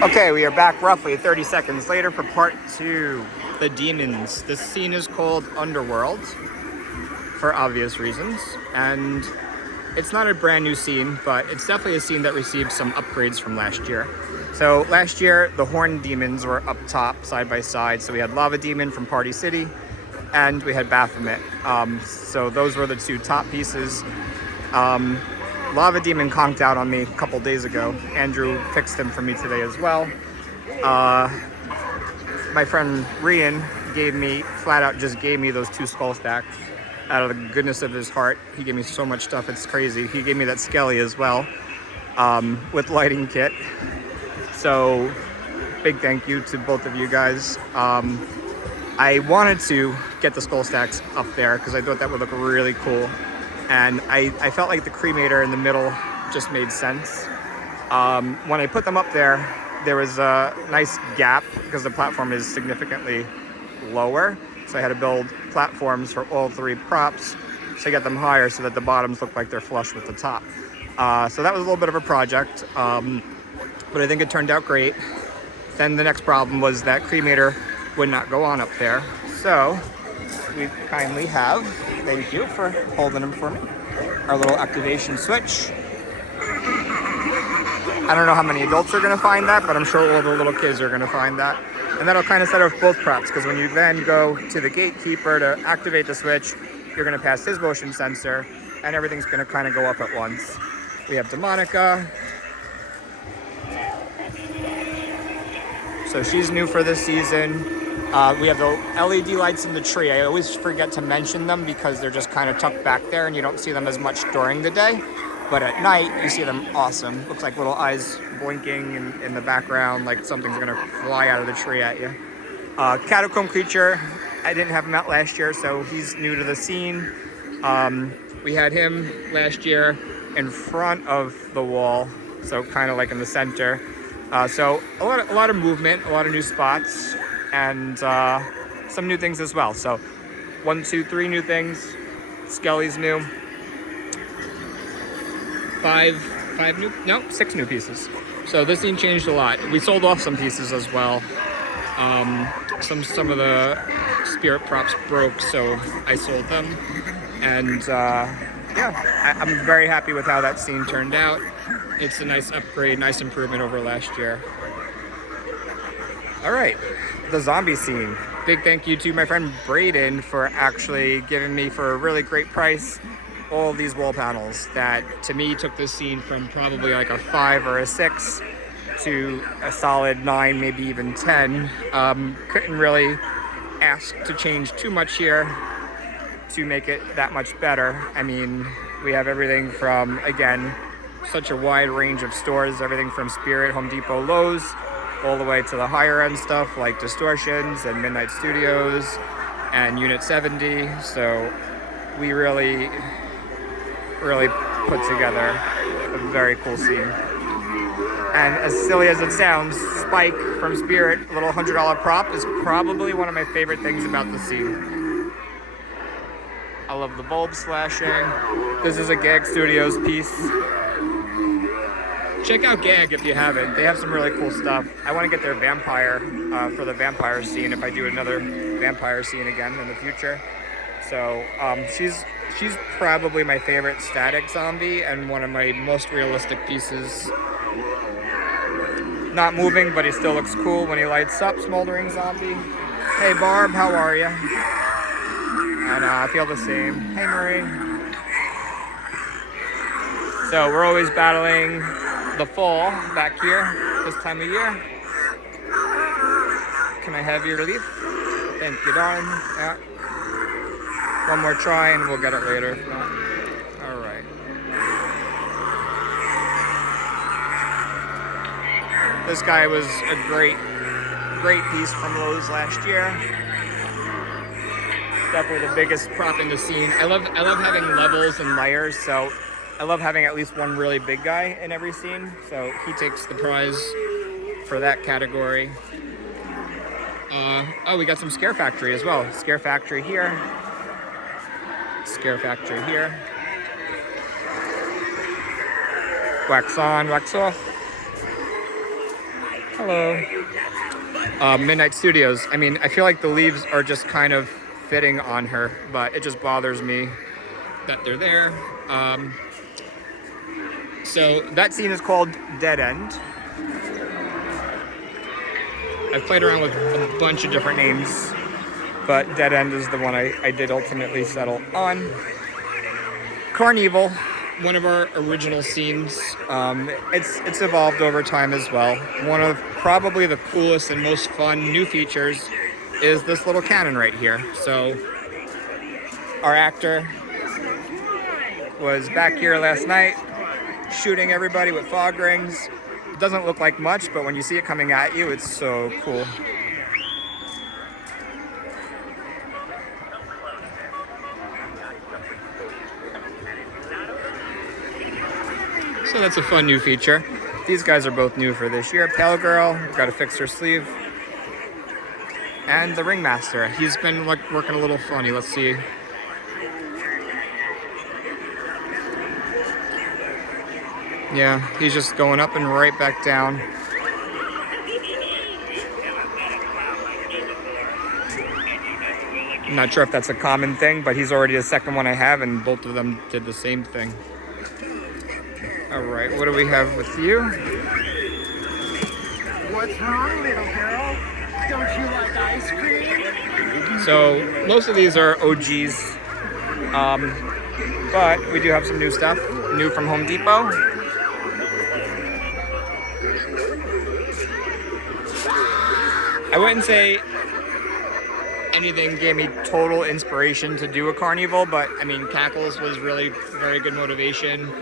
Okay, we are back roughly 30 seconds later for part 2, the demons. This scene is called Underworld, for obvious reasons, and it's not a brand new scene, but it's definitely a scene that received some upgrades from last year. So last year, the horned demons were up top, side by side. So we had Lava Demon from Party City, and we had Baphomet. So those were the two top pieces. Lava Demon conked out on me a couple days ago. Andrew fixed him for me today as well. My friend Rian flat out just gave me those two skull stacks out of the goodness of his heart. He gave me so much stuff, it's crazy. He gave me that Skelly as well, with lighting kit. So big thank you to both of you guys. I wanted to get the skull stacks up there because I thought that would look really cool. And I felt like the cremator in the middle just made sense. When I put them up there, there was a nice gap because the platform is significantly lower. So I had to build platforms for all three props to get them higher so that the bottoms look like they're flush with the top. So that was a little bit of a project, but I think it turned out great. Then the next problem was that cremator would not go on up there. So we kindly have, thank you for holding them for me, our little activation switch. I don't know how many adults are gonna find that, but I'm sure all the little kids are gonna find that. And that'll kind of set off both props, because when you then go to the gatekeeper to activate the switch, you're gonna pass his motion sensor, and everything's gonna kind of go up at once. We have Demonica. So she's new for this season. We have the LED lights in the tree. I always forget to mention them because they're just kind of tucked back there and you don't see them as much during the day. But at night, you see them awesome. Looks like little eyes blinking in the background, like something's gonna fly out of the tree at you. Catacomb Creature, I didn't have him out last year, so he's new to the scene. We had him last year in front of the wall, so kind of like in the center. So a lot of movement, a lot of new spots, and some new things as well. So 1, 2, 3 new things. Skelly's new. 6 new pieces. So this scene changed a lot. We sold off some pieces as well. Some of the spirit props broke, so I sold them. And yeah, I'm very happy with how that scene turned out. It's a nice upgrade, nice improvement over last year. All right, the zombie scene. Big thank you to my friend Braden for actually giving me, for a really great price, all these wall panels that to me took this scene from probably like a 5 or a 6 to a solid 9, maybe even 10. Couldn't really ask to change too much here to make it that much better. I mean, we have everything from, again, such a wide range of stores, everything from Spirit, Home Depot, Lowe's, all the way to the higher end stuff like Distortions and Midnight Studios and Unit 70. So we really put together a very cool scene. And as silly as it sounds, Spike from Spirit, a little $100 prop, is probably one of my favorite things about the scene. I love the bulb slashing. This is a Gag Studios piece. Check out Gag if you haven't. They have some really cool stuff. I want to get their vampire for the vampire scene if I do another vampire scene again in the future. So she's probably my favorite static zombie and one of my most realistic pieces. Not moving, but he still looks cool when he lights up. Smoldering zombie. Hey Barb, how are you? And I feel the same. Hey Marie. So we're always battling the fall back here this time of year. Can I have your leaf? Thank you, darling. Yeah. One more try and we'll get it later. All right. This guy was a great piece from Lowe's last year. Definitely the biggest prop in the scene. I love having levels and layers, so I love having at least one really big guy in every scene. So he takes the prize for that category. Oh, we got some Scare Factory as well. Scare Factory here. Scare Factory here. Wax on, wax off. Hello. Midnight Studios. I mean, I feel like the leaves are just kind of fitting on her, but it just bothers me that they're there. So that scene is called Dead End. I've played around with a bunch of different names, but Dead End is the one I did ultimately settle on. Carneval, one of our original scenes. It's evolved over time as well. One of probably the coolest and most fun new features is this little cannon right here. So our actor was back here last night shooting everybody with fog rings. It doesn't look like much, but when you see it coming at you, it's so cool. So that's a fun new feature. These guys are both new for this year. Pale Girl, got to fix her sleeve. And the Ringmaster, he's been like working a little funny. Let's see. Yeah, he's just going up and right back down. I'm not sure if that's a common thing, but he's already the second one I have, and both of them did the same thing. All right, what do we have with you? What's wrong, little girl? Don't you like ice cream? So most of these are OGs, but we do have some new stuff, new from Home Depot. I wouldn't say anything gave me total inspiration to do a Carnival, but I mean, Cackles was really very good motivation,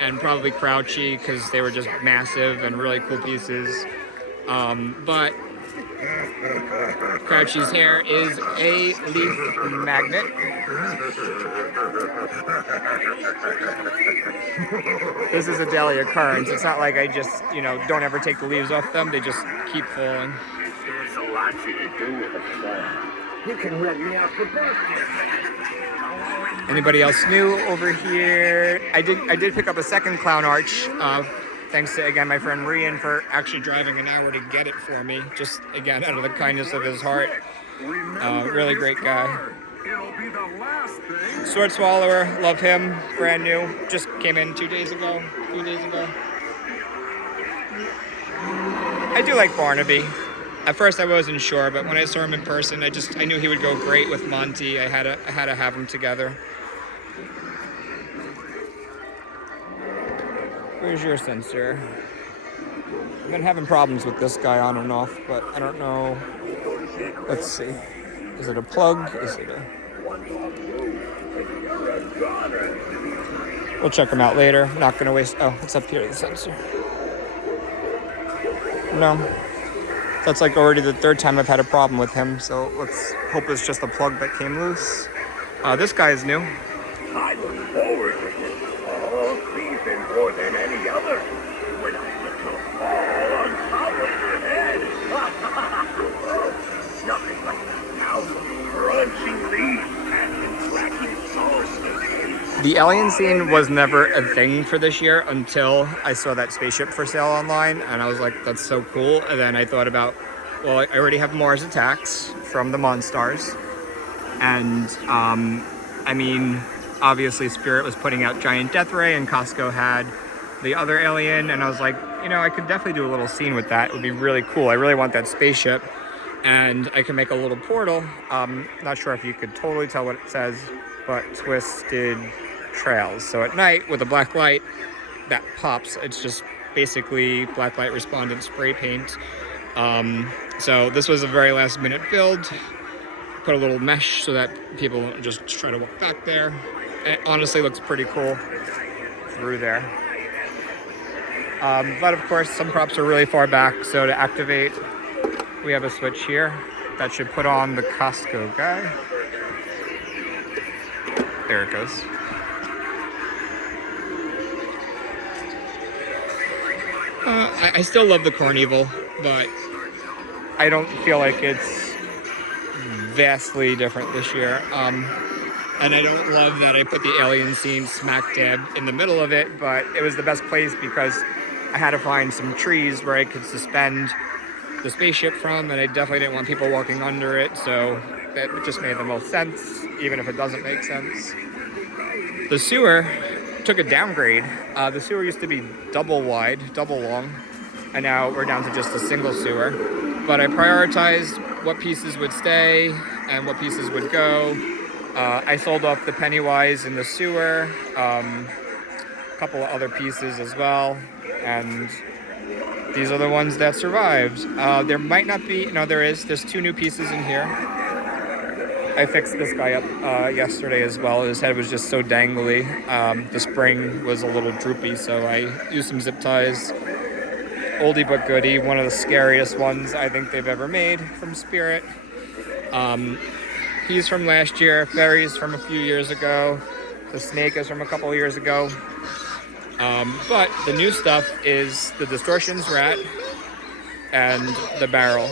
and probably Crouchy because they were just massive and really cool pieces. But Crouchy's hair is a leaf magnet. This is a daily occurrence. It's not like I just, don't ever take the leaves off them. They just keep falling. There's a lot you can do with a phone. You can rent me out for birthday. Anybody else new over here? I did pick up a second clown arch. Thanks to, again, my friend Rian for actually driving an hour to get it for me. Just, again, out of the kindness of his heart. Really great guy. Sword Swallower, love him, brand new. Just came in 2 days ago, 3 days ago. I do like Barnaby. At first I wasn't sure, but when I saw him in person, I knew he would go great with Monty. I had to have them together. Where's your sensor? I've been having problems with this guy on and off, but I don't know. Let's see. Is it a plug? Is it a... We'll check him out later. Not gonna waste... Oh, it's up here, the sensor. No. That's like already the third time I've had a problem with him, so let's hope it's just a plug that came loose. This guy is new. I look forward to this whole season more than any other. When I get to fall on top of your head. Nothing like the sound of crunching leaves and cracking sources. The alien scene was never a thing for this year until I saw that spaceship for sale online, and I was like, that's so cool. And then I thought about, well, I already have Mars Attacks from the Monstars. And, I mean, obviously Spirit was putting out Giant Death Ray, and Costco had the other alien, and I was like, I could definitely do a little scene with that. It would be really cool. I really want that spaceship, and I can make a little portal. Not sure if you could totally tell what it says, but Twisted Trails. So at night with a black light that pops, it's just basically black light respondent spray paint. So this was a very last minute build. Put a little mesh so that people don't just try to walk back there. It honestly looks pretty cool through there. But of course some props are really far back, so to activate we have a switch here that should put on the Costco guy. There it goes. I still love the Carnival, but I don't feel like it's vastly different this year. And I don't love that I put the alien scene smack dab in the middle of it, but it was the best place because I had to find some trees where I could suspend the spaceship from, and I definitely didn't want people walking under it, so it just made the most sense, even if it doesn't make sense. The sewer took a downgrade. The sewer used to be double wide, double long, and now we're down to just a single sewer. But I prioritized what pieces would stay and what pieces would go. I sold off the Pennywise in the sewer, a couple of other pieces as well, and these are the ones that survived. There might not be, no, there's 2 new pieces in here. I fixed this guy up yesterday as well. His head was just so dangly. The spring was a little droopy, so I used some zip ties. Oldie but goodie, one of the scariest ones I think they've ever made from Spirit. He's from last year, Fairy's from a few years ago, the Snake is from a couple of years ago. But the new stuff is the Distortions Rat and the Barrel.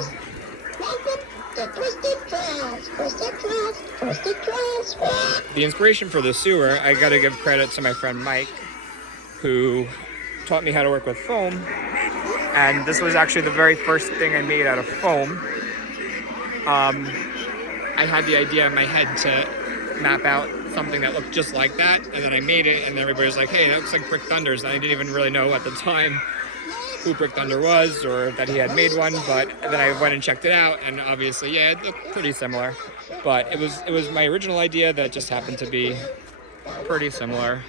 The inspiration for the sewer, I gotta give credit to my friend Mike, who taught me how to work with foam. And this was actually the very first thing I made out of foam. I had the idea in my head to map out something that looked just like that, and then I made it, and everybody was like, hey, that looks like Brick Thunder's. And I didn't even really know at the time who Brick Thunder was or that he had made one, but then I went and checked it out, and obviously, yeah, it looked pretty similar. But it was my original idea that just happened to be pretty similar.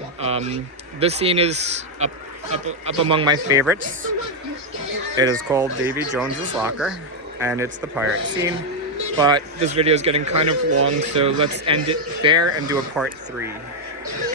This scene is up among my favorites. It is called Davy Jones's Locker, and it's the pirate scene. But this video is getting kind of long, so let's end it there and do a part 3.